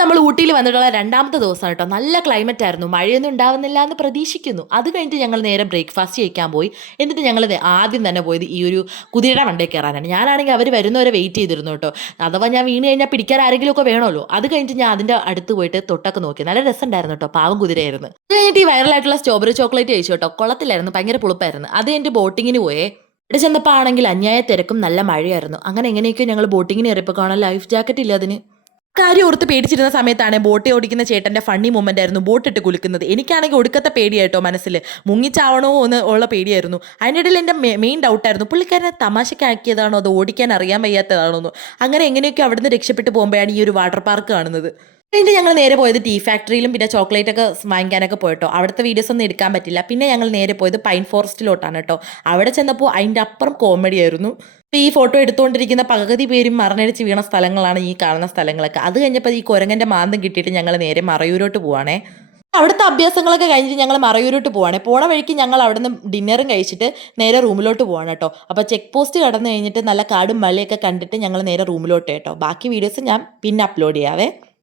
നമ്മൾ ഊട്ടിയിൽ വന്നിട്ടുള്ള രണ്ടാമത്തെ ദിവസമാണ് കേട്ടോ. നല്ല ക്ലൈമറ്റ് ആയിരുന്നു, മഴയൊന്നും ഉണ്ടാവുന്നില്ല എന്ന് പ്രതീക്ഷിക്കുന്നു. അത് കഴിഞ്ഞിട്ട് ഞങ്ങൾ നേരെ ബ്രേക്ക്ഫാസ്റ്റ് കഴിക്കാൻ പോയി. എന്നിട്ട് ഞങ്ങൾ ആദ്യം തന്നെ പോയത് ഈ ഒരു കുതിരയുടെ മണ്ടയിൽ കയറാനാണ്. ഞാനാണെങ്കിൽ അവർ വരുന്നവരെ വെയിറ്റ് ചെയ്തിരുന്നു കേട്ടോ. അഥവാ ഞാൻ വീണ് കഴിഞ്ഞാൽ പിടിക്കാൻ ആരെങ്കിലും ഒക്കെ വേണമല്ലോ. അത് കഴിഞ്ഞിട്ട് ഞാൻ അതിൻ്റെ അടുത്ത് പോയിട്ട് തൊട്ടൊക്കെ നോക്കി. നല്ല രസമുണ്ടായിരുന്നു കേട്ടോ, പാവം കുതിരയായിരുന്നു. അത് കഴിഞ്ഞിട്ട് ഈ വൈറലായിട്ടുള്ള സ്ട്രോബെറി ചോക്ലേറ്റ് കഴിച്ചു കേട്ടോ. കൊള്ളത്തില്ലായിരുന്നു, ഭയങ്കര പുളിപ്പായിരുന്നു. അത് കഴിഞ്ഞിട്ട് ബോട്ടിങ്ങിന് പോയേ. ഇവിടെ ചെന്നപ്പോൾ ആണെങ്കിൽ അന്യായ തിരക്കും നല്ല മഴയായിരുന്നു. അങ്ങനെ എങ്ങനെയൊക്കെ ഞങ്ങൾ ബോട്ടിങ്ങിന് കയറിയപ്പോൾ കാണാൻ ലൈഫ് ജാക്കറ്റ് ഇല്ല അതിന്. കാര്യം ഓർത്ത് പേടിച്ചിരുന്ന സമയത്താണ് ബോട്ട് ഓടിക്കുന്ന ചേട്ടൻ്റെ ഫണ്ണി മൊമെൻ്റ് ആയിരുന്നു ബോട്ടിട്ട് കുലുക്കുന്നത്. എനിക്കാണെങ്കിൽ ഒടുക്കത്തെ പേടിയായിട്ടോ, മനസ്സിൽ മുങ്ങിച്ചാവണോ എന്ന് ഉള്ള പേടിയായിരുന്നു. അതിനിടയിൽ എൻ്റെ മെയിൻ ഡൗട്ടായിരുന്നു പുള്ളിക്കാരനെ തമാശക്കാക്കിയതാണോ അതോ ഓടിക്കാൻ അറിയാൻ വയ്യാത്തതാണോ എന്ന്. അങ്ങനെ എങ്ങനെയൊക്കെ അവിടുന്ന് രക്ഷപ്പെട്ട് പോകുമ്പോഴാണ് ഈ ഒരു വാട്ടർ പാർക്ക് കാണുന്നത്. കഴിഞ്ഞിട്ട് ഞങ്ങൾ നേരെ പോയത് ടീ ഫാക്ടറിയിലും പിന്നെ ചോക്ലേറ്റ് ഒക്കെ വാങ്ങിക്കാനൊക്കെ പോയിട്ടോ. അവിടുത്തെ വീഡിയോസ് ഒന്നും എടുക്കാൻ പറ്റില്ല. പിന്നെ ഞങ്ങൾ നേരെ പോയത് പൈൻ ഫോറസ്റ്റിലോട്ടാണ് കേട്ടോ. അവിടെ ചെന്നപ്പോൾ അതിൻ്റെ അപ്പുറം കോമഡി ആയിരുന്നു. ഇപ്പോൾ ഈ ഫോട്ടോ എടുത്തുകൊണ്ടിരിക്കുന്ന പകുതി പേരും മറന്നടിച്ച് വീണ സ്ഥലങ്ങളാണ് ഈ കാണുന്ന സ്ഥലങ്ങളൊക്കെ. അത് കഴിഞ്ഞപ്പോൾ ഈ കുരങ്ങൻ്റെ മാന്തം കിട്ടിയിട്ട് ഞങ്ങൾ നേരെ മറയൂരോട്ട് പോവാണേ. അവിടുത്തെ അഭ്യാസങ്ങളൊക്കെ കഴിഞ്ഞിട്ട് ഞങ്ങൾ മറയൂരോട്ട് പോവാണേ. പോണ വഴിക്ക് ഞങ്ങൾ അവിടെ നിന്ന് ഡിന്നറും കഴിച്ചിട്ട് നേരെ റൂമിലോട്ട് പോവാണ് കേട്ടോ. അപ്പോൾ ചെക്ക് പോസ്റ്റ് കടന്നു കഴിഞ്ഞിട്ട് നല്ല കാടും മലയൊക്കെ കണ്ടിട്ട് ഞങ്ങൾ നേരെ റൂമിലോട്ട് കേട്ടോ. ബാക്കി വീഡിയോസ് ഞാൻ പിന്നെ അപ്ലോഡ് ചെയ്യാവേ.